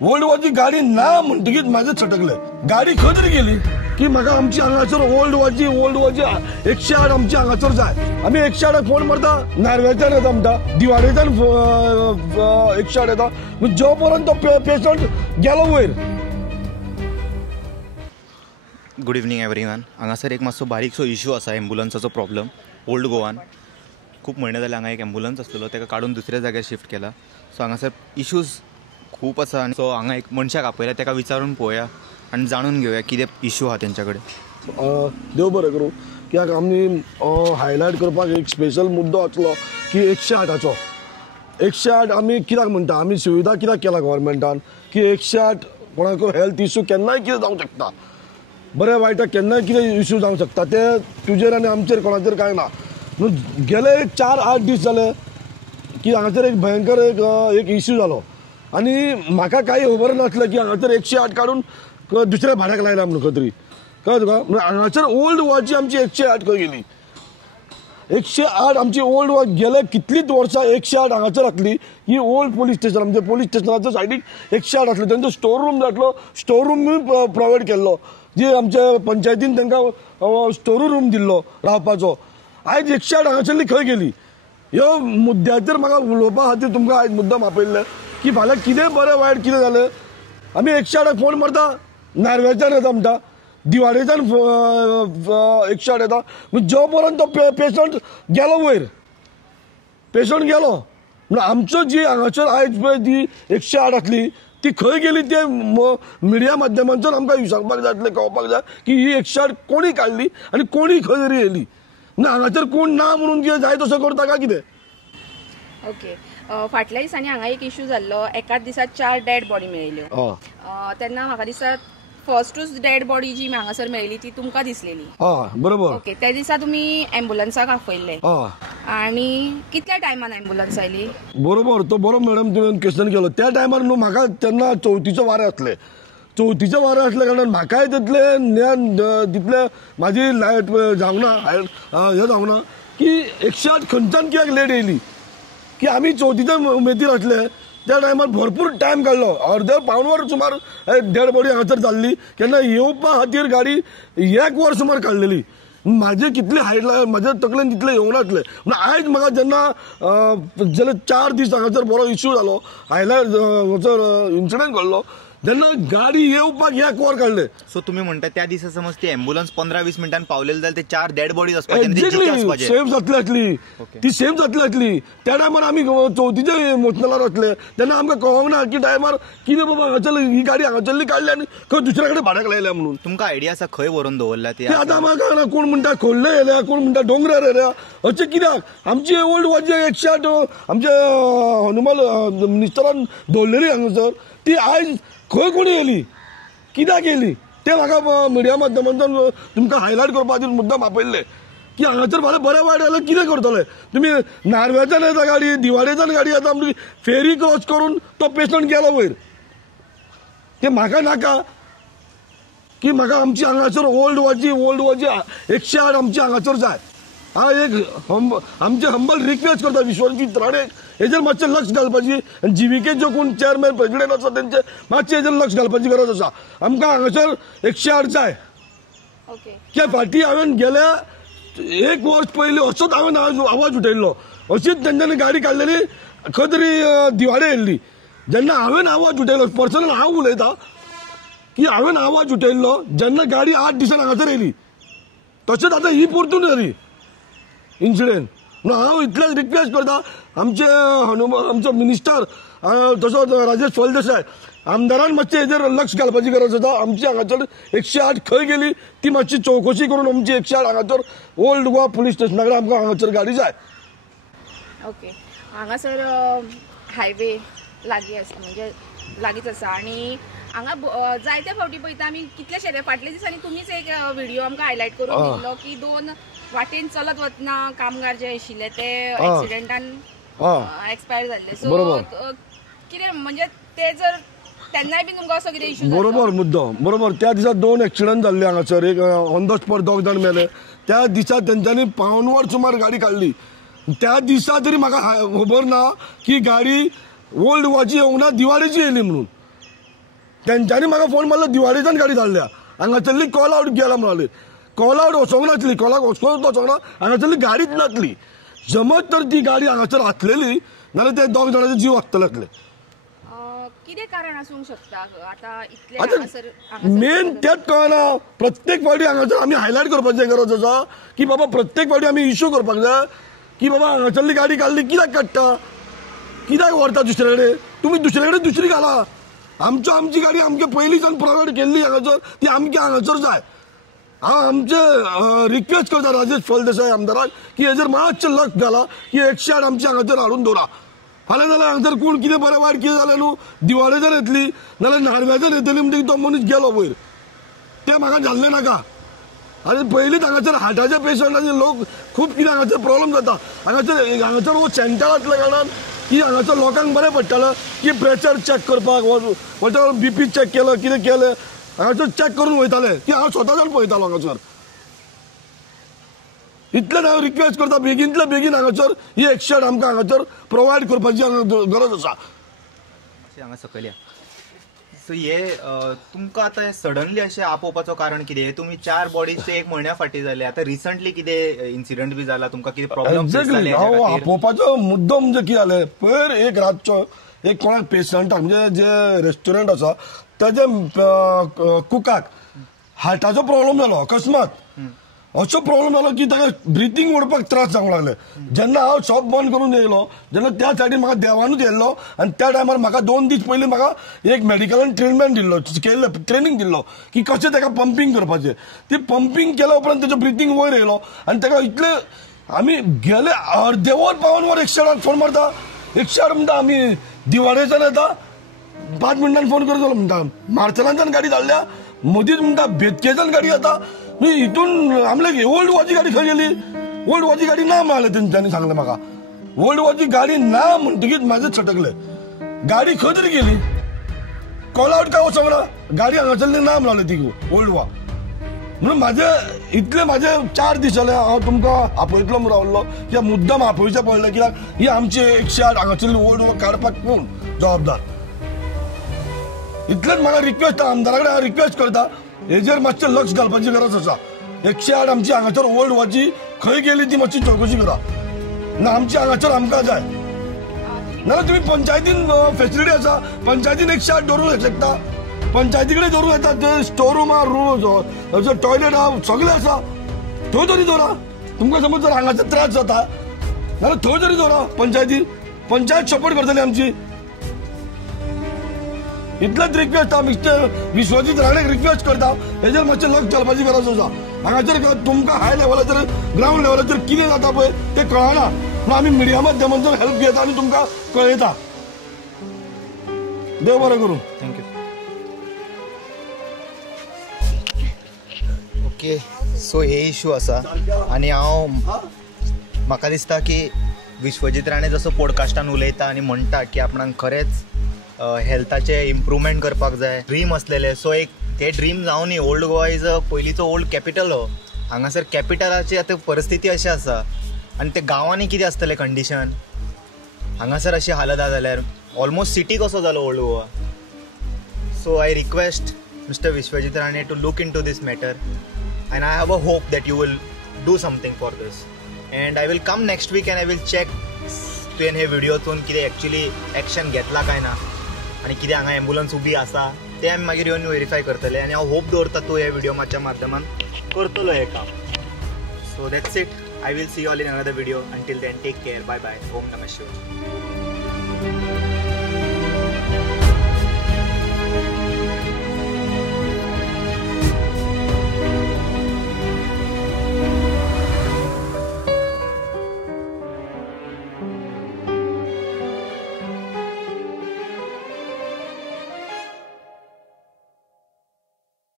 Old वॉची गाडी ना म्हणटकीच माझं छटकलें गाडी खंय तरी गेली की म्हाका आमची हांगासर ओल्ड वॉची 108 आमची हांगासर जाय। आमी 108 फोन मारता नारव्याच्यान येता म्हणटा दिवाडेच्यान 108 येता जो पर्यंत पेशंट गेलो वयर। Good evening everyone. हांगासर एक मातसो बारीकसो इश्यू आसा एम्ब्युलन्साचो प्रॉब्लम ओल्ड गोवान। खूब म्हयने जाले हांगा एक एम्ब्युलन्स आसलेलो तेका काडून दुसऱ्या जाग्यार शिफ्ट केला। सो हांगासर इश्यूज खूब आसा आनी सो हांगा एक मनशाक आपयला तेका विचारून पळोवया आनी जाणून घेवया कितें इश्यू आहा तेंच्या कडेन। देव बरें करूं। कित्याक आमी हायलायट करपाक एक स्पेशल मुद्दो आसलो की 108चो 108 आमी कित्याक म्हणटा आमी सुविधा कित्याक केला गव्हर्मेंटान की 108 कोणाक हेल्थ इश्यू केन्नाय कितें जावंक शकता, बरें वायटाक केन्नाय कितें इश्यू जावंक शकता, ते तुजेर आनी आमचेर कोणाचेर कांय ना। गेले 4-8 दीस जाले की हांगासर एक भयंकर एक इश्यू जालो आनी म्हाका कांय खबर नासलें की हांगासर 108 काडून दुसऱ्या भाड्याक लायला म्हणून खंय तरी कळ्ळें तुका। हांगासर ओल्ड वॉची आमची 108 खंय गेली। 108 आमची ओल्ड वॉच गेले कितलींच वर्सां 108 हांगासर आसली ही ओल्ड पोलीस स्टेशन आमच्या पोलीस स्टेशनाच्या सायडीक 108 आसलो। तेंचो स्टोर रूम जातलो, स्टोर रूम प्रोवायड केल्लो जे आमच्या पंचायतीन तांकां स्टोर रूम दिल्लो रावपाचो। आयज 108 हांगासरली खंय गेली ह्यो मुद्द्याचेर म्हाका उलोवपा खातीर तुमकां आयज मुद्दम आपयल्ले की फाल्यां कितें बरें वायट कितें जालें आमी 108 फोन मारता नारव्याच्यान येता म्हणटा दिवाडेच्यान 108 येता जो पर्यंत पेशंट गेलो वयर पेशंट गेलो म्हणून आमचो जी हांगासर आयज पळय ती 108 आसली ती खंय गेली ते मिडिया माध्यमांतल्यान आमकां सांगपाक जाय आसलें, कळपाक जाय की ही 108 कोणी काडली आनी कोणी खंय तरी येयली ना हांगासर कोण ना म्हणून कितें जाय तसो करता काय कितें। ओके, फाटल्या दिसांनी हांगा एक इश्यू जाल्लो, एकाच दिसाक 4 डेड बॉडी मेळिल्ल्यो। तेन्ना म्हाका दिसता फर्स्टूच डेड बॉडी जी हांगासर मेळिल्ली ती तुमकां दिसलेली। बरोबर। ओके, त्या दिसा तुमी एम्ब्युलन्साक आपयल्ले आनी कितल्या टायमान एम्ब्युलन्स आयली? बरोबर, तो बरो मॅडम तुवें क्वेश्चन केलो। त्या टायमार न्हू म्हाका तेन्ना चवथीचे वारे आसले, चवथीचे वारे असल्या कारणान म्हाकाय तितले ज्ञान तितले म्हाजी लायट जावंक ना हें जावंक ना की 108 खंयच्यान कित्याक लेट येयली की आमी चवथीच्या उमेदीर आसले। त्या टायमार भरपूर टायम काडलो, अर्दे पावन वर सुमार डेड बॉडी हांगासर जाल्ली केन्ना येवपा खातीर गाडी 1 वर सुमार काडलेली। म्हाजे कितले हायट म्हाज्या तकलेन तितले येवंक नासले म्हणून आयज म्हाका जेन्ना जाले 4 दीस हांगासर बरो इश्यू जालो हायलायट इन्सिडंट घडलो जेन्ना गाडी येवपाक 1 वर काडले। सो तुम्ही म्हणता त्या दिसा समज ती एम्ब्युलन्स 15-20 मिनिटांनी पावलेली जाल्यार ते 4 डेड बॉडीज सेफ जातली आसली, ती सेफ जातली आसली। त्या टायमार आमी चवथीचे मोशनलार आसले तेन्ना आमकां कळोंक ना की टायमार कितें बाबा हांगासर ही गाडी हांगासरली काडली आनी खंय दुसऱ्या कडेन भाड्याक लायल्या म्हणून। तुमकां आयडिया आसा खंय व्हरून दवरल्या ती? आतां म्हाका कळना, कोण म्हणटा खोल्ले येयल्या, कोण म्हणटा डोंगरार येयल्या, अशें कित्याक आमची ओल्ड वॉच 108 आमच्या हनुमान मिनिस्टरान दवरलेली हांगासर ती आयज खंय कोणी येयली कित्याक येयली ते म्हाका मिडिया माध्यमांतल्यान तुमकां हायलायट करपा खातीर मुद्दम आपयल्ले की हांगासर फाल्यां बरें वायट जाल्यार कितें करतले तुमी। नारव्याच्यान येता गाडी, दिवाडेच्यान गाडी येता म्हणजे फेरी क्रॉस करून तो पेशंट गेलो वयर। ते म्हाका नाका की म्हाका आमची हांगासर ओल्ड वॉची 108 आमची हांगासर जाय। हांव एक आमचे हंबल रिक्वेस्ट करता विश्वजीत राणेक हेजेर मातशें लक्ष घालपाची, जीव्हीके जो कोण चेअरमॅन प्रेसिडेंट आसा तेंचे मातशें हेजेर लक्ष घालपाची गरज आसा। आमकां हांगासर 108 जाय। कित्याक फाटीं हांवें गेल्या 1 वर्स पयलीं असोच हांवें आवाज उठयल्लो, अशीच तेंच्यांनी गाडी काडलेली खंय तरी दिवाडे येयल्ली। जेन्ना हांवें आवाज उठयलो पर्सनल हांव उलयतां की हांवें आवाज उठयल्लो जेन्ना गाडी 8 दिसान हांगासर येयली तशेंच आतां ही परतून येयली इन्सिडेंट। हांव इतलेंच रिक्वेस्ट करता आमचे आमचो मिनिस्टर तसोच राजेश फळदेसाय आमदारान मातशें हेजेर लक्ष घालपाची गरज आसा। आमची हांगासर 108 खंय गेली ती मातशी चवकशी करून आमची 108 हांगासर ओल्ड गोवा पुलीस स्टेशना कडेन आमकां हांगासर गाडी जाय। ओके, हांगासर हायवे लागीं आसा म्हणजे लागींच आसा आनी हांगा जायते फावटी पळयता आमी कितलेशे फाटल्या दिसांनी तुमीच एक व्हिडिओ आमकां हायलायट करून दिल्लो की 2 वाटेन चलत वतना कामगार जे आशिल्ले ते एक्सिडेंटान एक्सपायर जाल्ले। सो कितें म्हणजे ते जर तेन्नाय बी तुमकां असो कितें इश्यू? बरोबर मुद्दो, बरोबर। त्या दिसा 2 एक्सिडंट जाल्ले हांगासर, एक ऑन द स्पॉट 2 जाण मेले। त्या दिसा तेंच्यांनी पावन वर सुमार गाडी काडली। त्या दिसा तरी म्हाका खबर ना की गाडी ओल्ड वॉची येवंक ना दिवाडेची येयली म्हणून। तेंच्यांनी म्हाका फोन मारलो दिवाळेच्यान गाडी धाडल्या हांगासरली कॉल आवट गेला म्हणाली कॉल आवट वचोंक नासली कॉलाक वचोंक ना हांगासरली गाडीच नासली जमत तर ती गाडी हांगासर आसलेली नाल्यार ते 2 जाणांचे जीव वाचतले आसले कितें कारण आसूंक शकता आता इतले आता हांगासर मेन तेच कळना प्रत्येक फावटी हांगासर आमी हायलायट करपाची गरज आसा की बाबा प्रत्येक फावटी आमी इश्यू करपाक जाय की बाबा हांगासरली गाडी काडली कित्याक काडटा कित्याक व्हरता दुसरे कडेन तुमी दुसरे कडेन दुसरी घाला आमची गाडी आमच्या पयलींच्यान प्रोवायड केल्ली हांगासर ती आमकां हांगासर जाय हांव आमचे रिक्वेस्ट करता राजेश फळदेसाय आमदाराक की हेजेर मातशें लक्ष घाला की 108 आमची हांगासर हाडून दवरा फाल्यां जाल्यार हांगासर कोण कितें बरें वायट कितें जालें न्हू दिवाळेच्यान येतली नाल्यार नारव्याच्यान येतली म्हणटकीर तो मनीस गेलो वयर तें म्हाका जाल्लें नाका आनी पयलींच हांगासर हार्टाचे पेशंटाचे लोक खूब कितें हांगासर प्रॉब्लेम जाता हांगासर हो सेंटर आसल्या कारणान की हांगासर लोकांक बरें पडटलें की प्रेशर चॅक करपाक BP चॅक केलो कितें केलें हांगासर चॅक करून वयताले की हांव स्वता जावन पळयतालो हांगासर इतलें हांव रिक्वेस्ट करता बेगींतल्या बेगीन हांगासर ही 108 आमकां हांगासर प्रोवायड करपाची गरज आसा हांगा सकयल या सो हे तुमकां आतां सडनली अशें आपोवपाचो कारण कितें तुमी 4 बॉडीज एक म्हयन्या फाटीं जाले आतां रिसंटली कितें इन्सिडंट बी जाला तुमकां कितें प्रॉब्लेम एक्झॅक्टली हांव आपोवपाचो मुद्दो म्हणजे कितें जालें पयर एक रातचो एक कोणाक पेशंटाक म्हणजे जे रेस्टॉरंट आसा ताजे कुकाक हार्टाचो प्रॉब्लेम जालो अकस्मात असो प्रॉब्लेम जालो की ताका ब्रिथींग ओडपाक त्रास जावंक लागले जेन्ना हांव शॉप बंद करून येयलो जेन्ना त्या सायडीन म्हाका देवानूच येयल्लो आनी त्या टायमार म्हाका 2 दीस पयलीं म्हाका एक मेडिकलान ट्रिटमेंट दिल्लो ट्रेनिंग दिल्लो की कशें ताका पंपींग करपाचें ती पंपींग केल्या उपरांत तेजो ब्रिथींग वयर येयलो आनी ताका इतले आमी गेले अर्दे वर पावन वर 108 फोन मारता 108 म्हणटा आमी दिवाळेच्यान येता 5 मिनटान फोन करतलो म्हणटा मार्सेलांच्यान गाडी धाडल्या मदींच म्हणटा बेतकेच्यान गाडी येता मी हितून आमले ओल्ड वॉची गाडी खंय गेली ओल्ड वॉची गाडी ना म्हणाले तेंच्यांनी सांगलें म्हाका ओल्ड वॉची गाडी ना म्हणटकीच म्हाजें छटकलें गाडी खंय तरी गेली कॉल आवट काय वचोंक ना गाडी हांगासरली ना म्हणाले ती ओल्ड वा म्हणून म्हाजे 4 दीस जाले हांव तुमकां आपयतलो म्हणून रावल्लो कित्याक मुद्दम आपयचें पडलें कित्याक ही आमची 108 हांगासरली ओल्ड वा काडपाक कोण जबाबदार इतलेंच म्हाका रिक्वेस्ट आमदारा कडेन हांव रिक्वेस्ट करता हेजेर मातशें लक्ष घालपाची गरज आसा 108 आमची हांगासर ओल्ड वॉची खंय गेली ती मातशी चवकशी करा ना आमची हांगासर आमकां जाय नाल्यार तुमी पंचायतीन फेसिलिटी आसा पंचायतीन 108 दवरूंक शकता पंचायती कडेन दवरूंक येता थंय स्टोर रूम आहा टॉयलेट आहा सगळें आसा थंय तरी दवरा तुमकां समज जर हांगासर त्रास जाता नाल्यार थंय तरी दवरा पंचायतीन पंचायत सपोर्ट करतली आमची इतलेच रिक्वेस्ट मिस्टर विश्वजीत राणेक रिक्वेस्ट करता हेजेर मातशें लक्ष घालपाची गरज आसा हांगासर तुमकां हाय लेवलाचेर ग्राउंड लेवलाचेर कितें जाता पळय तें कळना पूण आमी मिडिया माध्यमांतल्यान हेल्प घेता आनी तुमकां कळयता देव बरें करूं थँक्यू ओके सो हे इशू आसा आनी हांव म्हाका दिसता की विश्वजीत राणे जसो पॉडकास्टान उलयता आनी म्हणटा की आपणाक खरेंच हेल्थाचे इम्प्रुवमेंट करपाक जाय ड्रीम असलेले सो एक ते ड्रीम जावन न्ही ओल्ड गोवा इज पयलींचो ओल्ड कॅपिटल हो हांगासर कॅपिटलाची आतां परिस्थिती अशी आसा आनी ते गांवांनी कितें आसतलें कंडिशन हांगासर अशी हालत आहा जाल्यार ऑलमोस्ट सिटी कसो जालो old Goa so I request mister Vishwajit Rane to look into this matter and I have a hope that you will do something for this and I will come next week and I will check तुवें हे व्हिडिओतून कितें actually action घेतला काय ना आनी कितें हांगा ambulance उबी आसा तें आमी मागीर येवन व्हेरीफाय करतले आनी हांव होप दवरता तूं हे व्हिडिओ मातच्या माध्यमान करतलो हें काम so that's it I will see you all in another video until then take care bye bye ओम नमः शिवाय